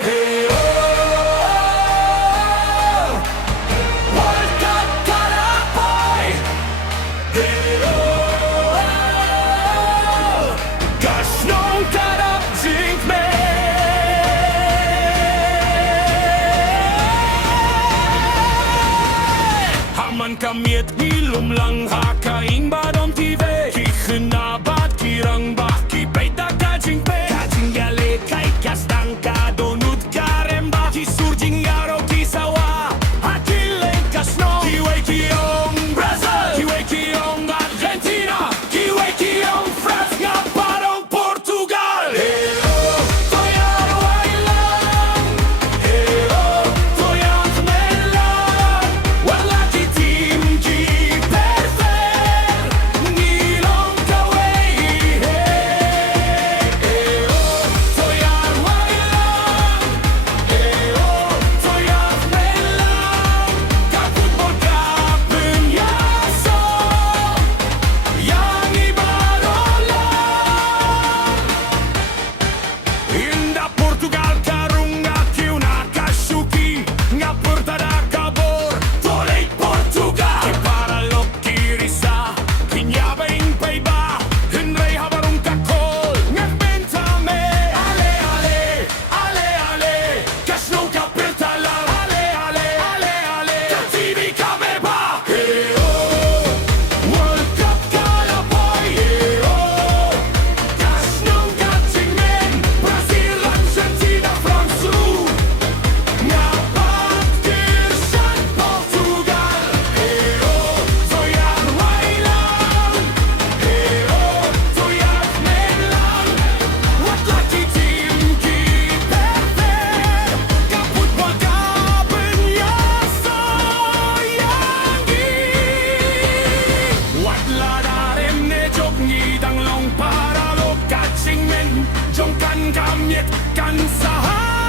Hey, oh, World Cup Karapoy. Hey, oh, Gashnong Karap Jinkme. Haman kamiet ngilum lang hakaing badom tive. Kikhenabat kirang bah kipeta kajing pe. Kajing gale kai kastang kadonut karemba. Kisurjing garo kisawa. Hakileng kasno. Kiwe kiong Brazil. Kiwe kiong Argentina. Kiwe kiong France nga parang Portugal. Hey, oh, toyar wailang. Hey, oh, toyar melang. Wala ki team ki perfect. Ngilong kaway. Hey, oh, toyar wailang. Hey, oh, toyar melang. Kaputbol kapenyaso. Yang ibarolang. Inda Portugal karunga kiuna kashuki. Nga portada kabor. Tolei Portugal. Para lo kirisa. Kinyaba in payba. Henry habarung kakol. Nga bentame. Ale ale. Ale ale. Kasno kapirtalang. Ale ale. Ale ale. Katibi kameba. Hey oh. World Cup Kalaboy. Hey oh. Kasno katingin. Brazil, Argentina, France. Nga Nongkyrshan, Portugal. Hey oh. Toyan wailang. Hey oh. Toyan melang. What lucky team ki perfect. Kaputbol kapenyaso. Yangi. What ladarem ne jok ngidang long para lo kaching men. Jong kan kamiet kan saha.